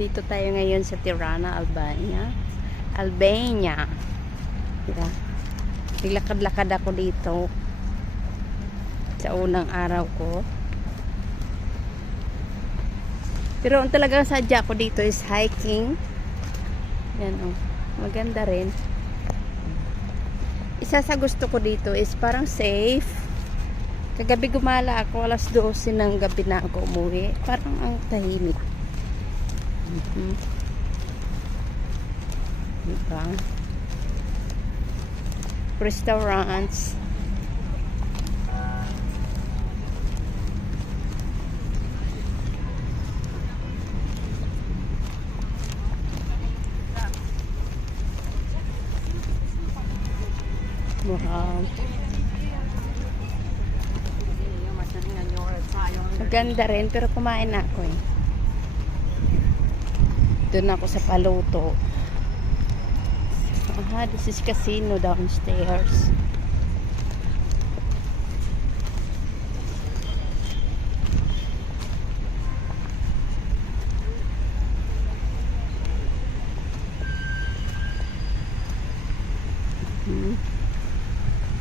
Nandito tayo ngayon sa Tirana, Albania. Albania. Diba? Naglakad-lakad ako dito sa unang araw ko. Pero ang talagang sadya ko dito is hiking. Yan o. Maganda rin. Isa sa gusto ko dito is parang safe. Kagabi gumala ako, alas 12 ng gabi na ako umuwi. Parang ang tahimik. Diba? Restaurants. Wow. Maganda rin, pero kumain na ako eh. Doon ako sa Paluto. Aha, this is casino downstairs.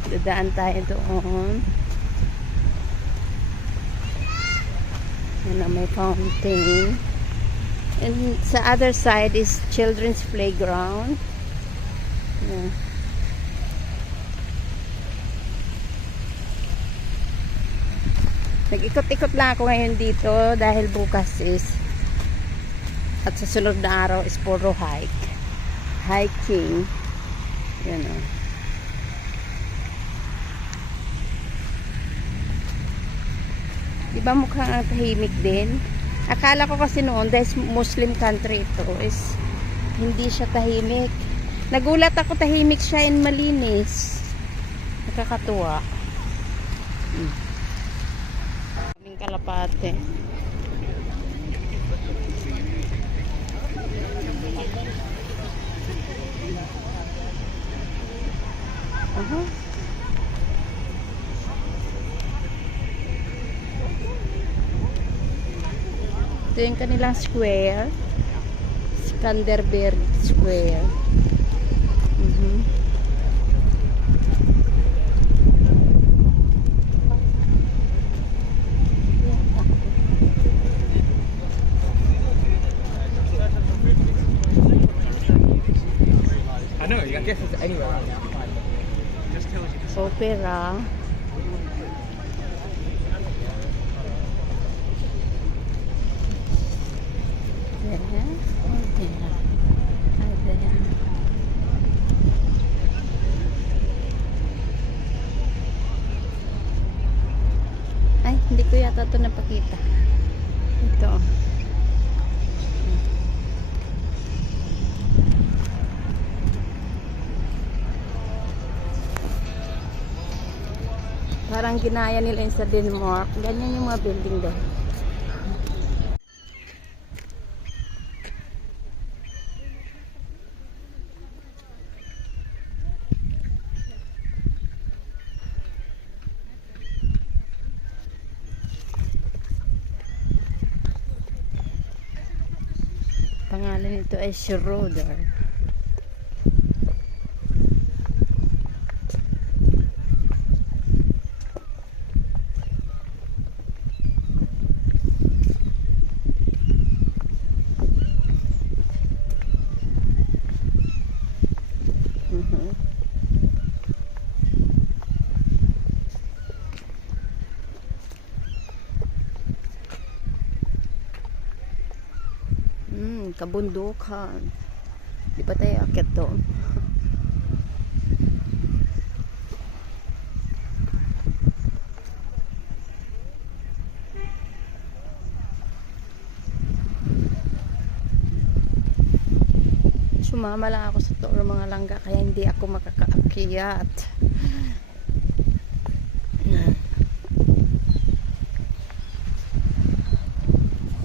Dadaan tayo doon. Yan na may fountain. And sa other side is children's playground. Yeah. Nag-ikot-ikot lang ako ngayon dito dahil bukas is at sa sunod na araw is puro hiking. Yan o. Diba mukhang ang tahimik din? Akala ko kasi noon dahil Muslim country ito is hindi siya tahimik. Nagulat ako, tahimik siya and malinis. Nakakatuwa. Kaming kalapate. Ito yung kanilang square. Skanderberg Square. I know, you can guess it's anywhere around now. Just tells you. Opera. Ay, hindi ko yata ito napakita. Ito. Parang ginaya nila yung sa Denmark. Ganyan yung mga building doon. Pangalan nito ay Schroeder. Kabundukan. Di ba tayo akit doon? Sumama lang ako sa tour mga langga kaya hindi ako makakaakyat.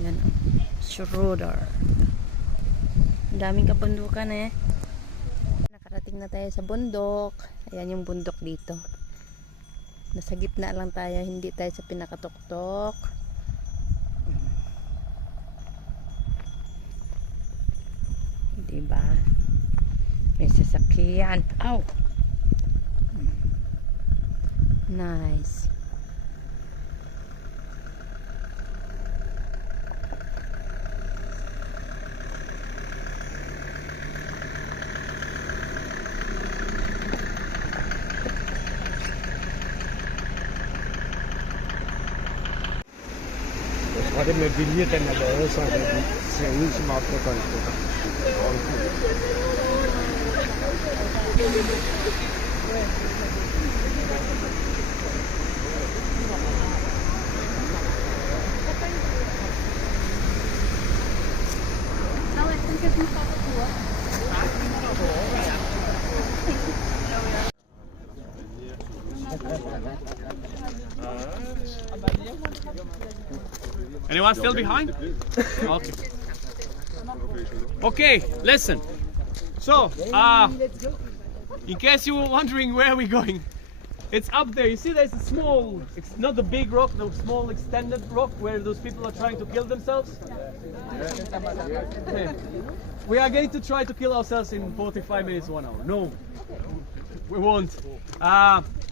Ayan o. Schroeder. Ang daming kabundukan eh. Nakarating na tayo sa bundok. Ayan yung bundok dito. Nasa gitna lang tayo, hindi tayo sa pinakatuktok. Diba? May sasakyan. Ow! Nice. Guarda il mio biglietto è andato, lo so che se l'ultimo altro conto. Anyone still behind? Okay. Okay, listen. So, in case you were wondering where we're going, it's up there. You see, there's a small, it's not the big rock, the small extended rock where those people are trying to kill themselves. Okay. We are going to try to kill ourselves in 45 minutes, 1 hour. No, we won't.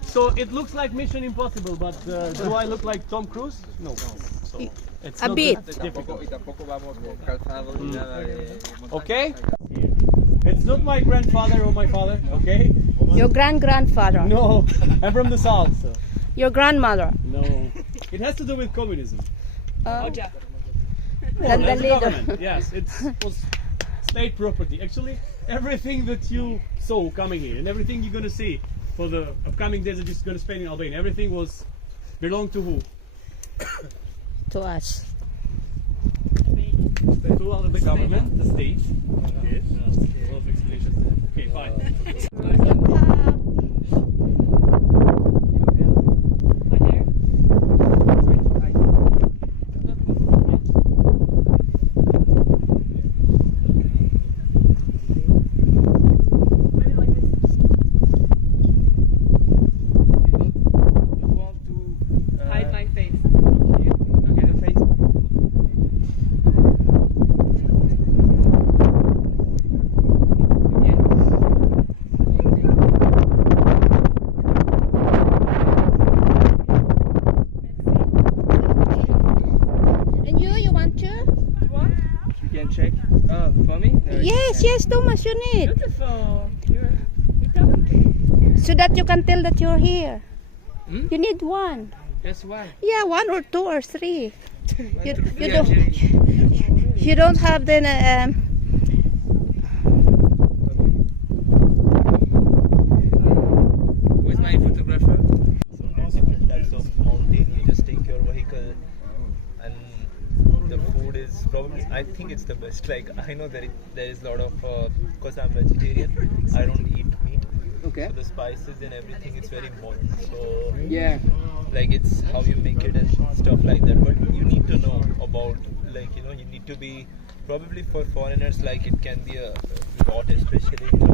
So it looks like Mission Impossible, but do I look like Tom Cruise? No. So it's A not bit. that difficult. Y tampoco vamos con calzado ni nada de... Okay? It's not my grandfather or my father, okay? Your grandfather. No, I'm from the south. So. Your grandmother. No. It has to do with communism. Oh. As Ganda a leader. government, yes, it was state property. Actually, everything that you saw coming here and everything you're gonna see for the upcoming days that you're gonna spend in Albania, everything was belonged to who? To us. To the government, the state. Yes. A lot of explanations. Okay, fine. Hide my face. Okay, the face. And you want to? You can check. Oh, for me? Yes, Thomas, you need. Beautiful. So that you can tell that you're here. Hmm? You need one. Just one. Yeah, 1 or 2 or 3. You don't have the Who is my photographer? Different types of mountain. You just take your vehicle, and the food is probably. I think it's the best. Like I know there is a lot of because I'm vegetarian. I don't eat meat. Okay. So the spices and everything, it's very important. So Yeah. like it's how you make it and stuff like that. But you need to know about you need to be probably for foreigners like it can be a lot, especially in the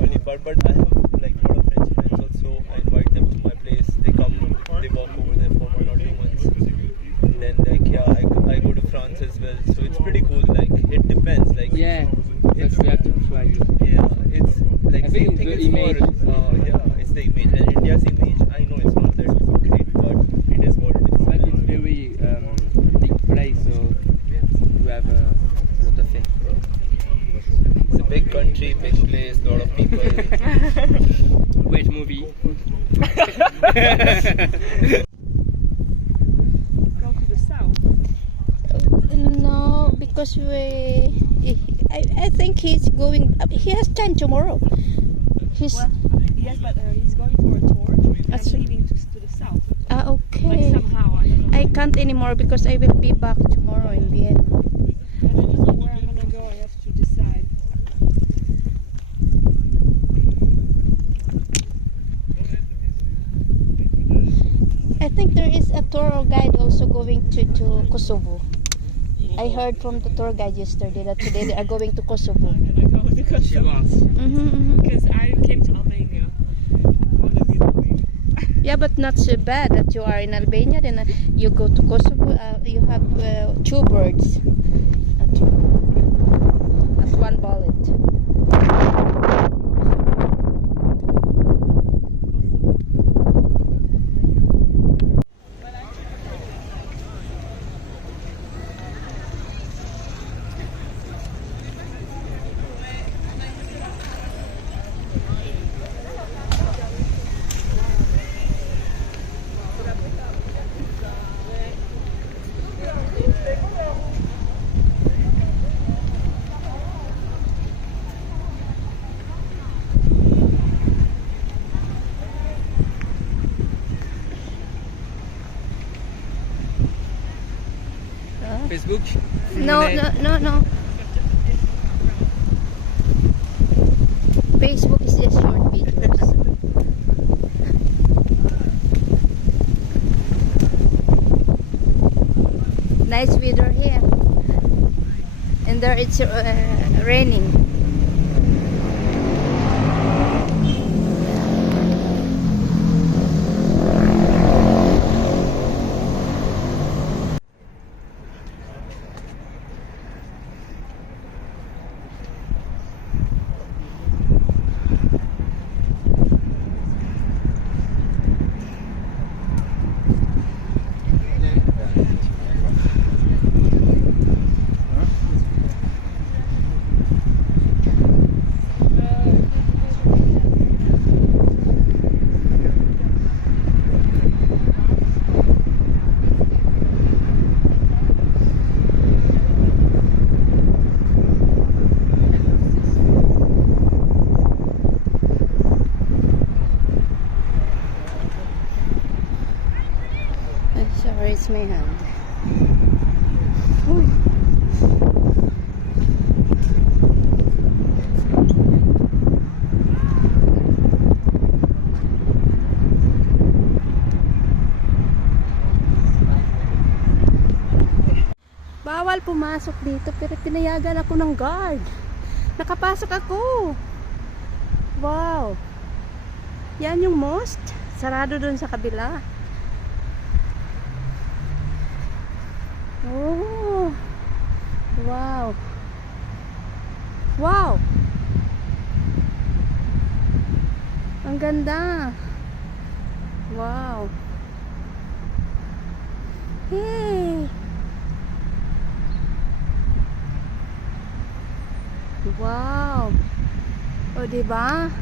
early part. But I have like a lot of French friends also. I invite them to my place. They come, they walk over there for 1 or 2 months. And then I go to France as well. So it's pretty cool. Like it depends. Like Yeah. That's we have to try. yeah, it's like I think same thing the is image. yeah, it's the image. And India's image, I know it's not that great, but it is what it is. But it's very big place, so you have a lot of things. It's a big country, big place, a lot of people. Great movie. Go to the south. no, because I think he's going. He has time tomorrow. He's Well, yes, but he's going for a tour That's and right. leaving to the south. Like okay. somehow, I don't know. I can't anymore because I will be back tomorrow in Vienna. I don't know where I'm gonna go. I have to decide. I think there is a tour guide also going to Kosovo. I heard from the tour guide yesterday that today they are going to Kosovo. Because She wants. because I came to Albania. Yeah, but not so bad that you are in Albania, then you go to Kosovo. You have 2 birds at one bullet. Facebook? No, no. Facebook is just short videos. Nice weather here. And there it's raining. Sorry, it's my hand. Bawal pumasok dito pero pinayagan ako ng guard. Nakapasok ako. Wow. Yan yung mosque. Sarado dun sa kabila. Oh. Wow. Wow. Ang ganda. Wow. Hey. Wow. O, diba?